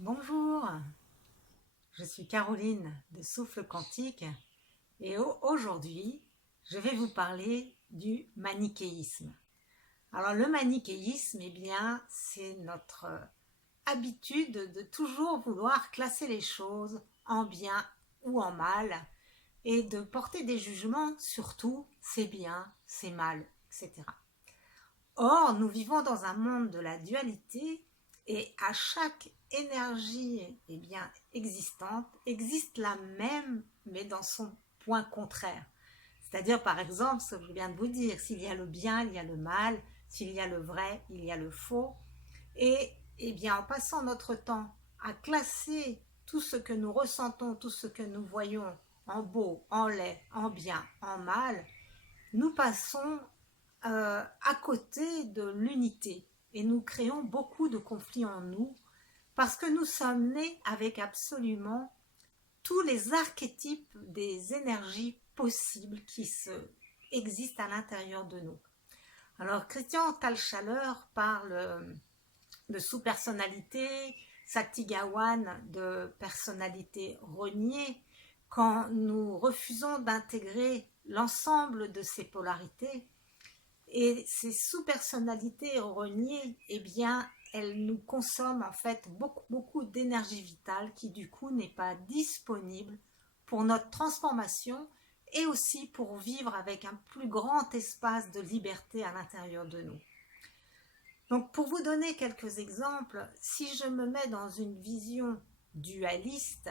Bonjour, je suis Caroline de Souffle Quantique et aujourd'hui je vais vous parler du manichéisme. Alors le manichéisme, eh bien, c'est notre habitude de toujours vouloir classer les choses en bien ou en mal et de porter des jugements sur tout, c'est bien, c'est mal, etc. Or, nous vivons dans un monde de la dualité et à chaque énergie bien, existante existe la même, mais dans son point contraire. C'est-à-dire, par exemple, ce que je viens de vous dire, s'il y a le bien, il y a le mal, s'il y a le vrai, il y a le faux. Et bien, en passant notre temps à classer tout ce que nous ressentons, tout ce que nous voyons en beau, en laid, en bien, en mal, nous passons à côté de l'unité et nous créons beaucoup de conflits en nous parce que nous sommes nés avec absolument tous les archétypes des énergies possibles existent à l'intérieur de nous. Alors Christian Talchaleur parle de sous-personnalité, Saktigawan de personnalité reniée. Quand nous refusons d'intégrer l'ensemble de ces polarités, et ces sous-personnalités reniées, eh bien, elles nous consomment en fait beaucoup d'énergie vitale qui du coup n'est pas disponible pour notre transformation et aussi pour vivre avec un plus grand espace de liberté à l'intérieur de nous. Donc pour vous donner quelques exemples, si je me mets dans une vision dualiste,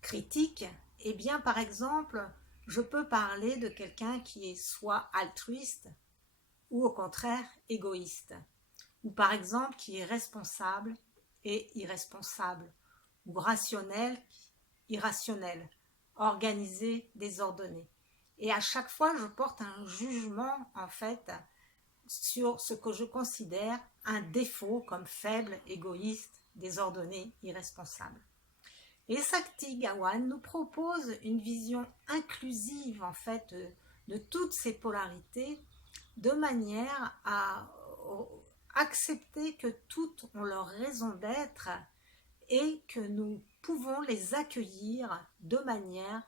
critique, eh bien par exemple, je peux parler de quelqu'un qui est soit altruiste, ou au contraire égoïste, ou par exemple qui est responsable et irresponsable, ou rationnel, irrationnel, organisé, désordonné. Et à chaque fois, je porte un jugement en fait sur ce que je considère un défaut comme faible, égoïste, désordonné, irresponsable. Et Sakti Gawain nous propose une vision inclusive en fait de toutes ces polarités de manière à accepter que toutes ont leur raison d'être et que nous pouvons les accueillir de manière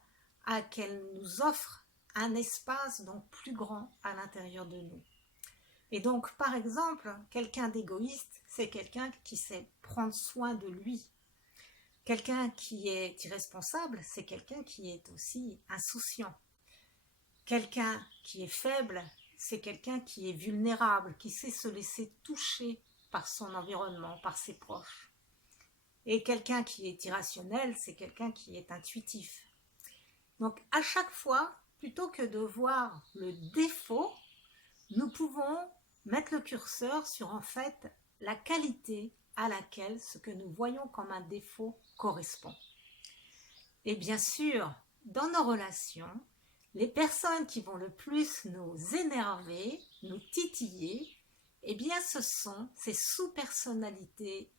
à qu'elles nous offrent un espace donc plus grand à l'intérieur de nous. Et donc, par exemple, quelqu'un d'égoïste, c'est quelqu'un qui sait prendre soin de lui. Quelqu'un qui est irresponsable, c'est quelqu'un qui est aussi insouciant. Quelqu'un qui est faible, c'est quelqu'un qui est vulnérable, qui sait se laisser toucher par son environnement, par ses proches. Et quelqu'un qui est irrationnel, c'est quelqu'un qui est intuitif. Donc à chaque fois, plutôt que de voir le défaut, nous pouvons mettre le curseur sur en fait la qualité à laquelle ce que nous voyons comme un défaut correspond. Et bien sûr, dans nos relations, les personnes qui vont le plus nous énerver, nous titiller, eh bien ce sont ces sous-personnalités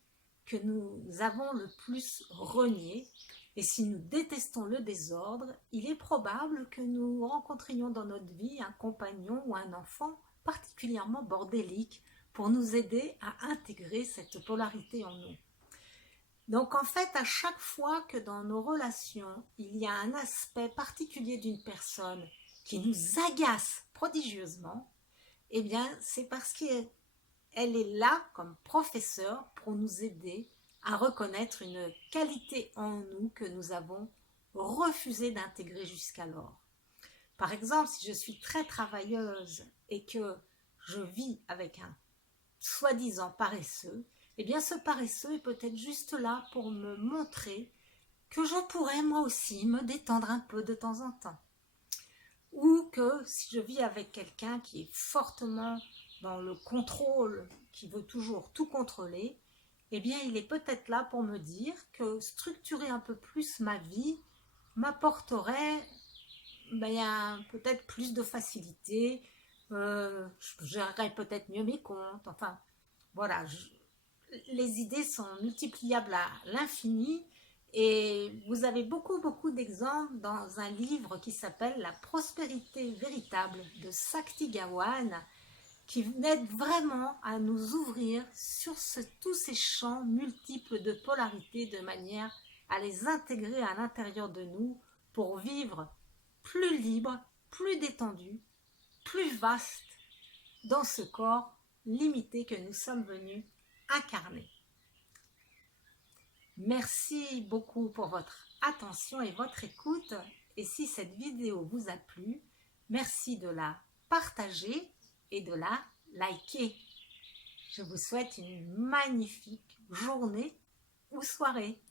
que nous avons le plus reniées. Et si nous détestons le désordre, il est probable que nous rencontrions dans notre vie un compagnon ou un enfant particulièrement bordélique pour nous aider à intégrer cette polarité en nous. Donc en fait, à chaque fois que dans nos relations, il y a un aspect particulier d'une personne qui nous agace prodigieusement, eh bien c'est parce qu'elle est là comme professeur pour nous aider à reconnaître une qualité en nous que nous avons refusé d'intégrer jusqu'alors. Par exemple, si je suis très travailleuse et que je vis avec un soi-disant paresseux, eh bien ce paresseux est peut-être juste là pour me montrer que je pourrais moi aussi me détendre un peu de temps en temps. Ou que si je vis avec quelqu'un qui est fortement dans le contrôle, qui veut toujours tout contrôler, eh bien il est peut-être là pour me dire que structurer un peu plus ma vie m'apporterait peut-être plus de facilité, je gérerais peut-être mieux mes comptes, enfin voilà, les idées sont multipliables à l'infini et vous avez beaucoup d'exemples dans un livre qui s'appelle La prospérité véritable de Sakti Gawain qui aide vraiment à nous ouvrir sur tous ces champs multiples de polarité de manière à les intégrer à l'intérieur de nous pour vivre plus libre, plus détendu, plus vaste dans ce corps limité que nous sommes venus incarner. Merci beaucoup pour votre attention et votre écoute. Et si cette vidéo vous a plu, merci de la partager et de la liker. Je vous souhaite une magnifique journée ou soirée.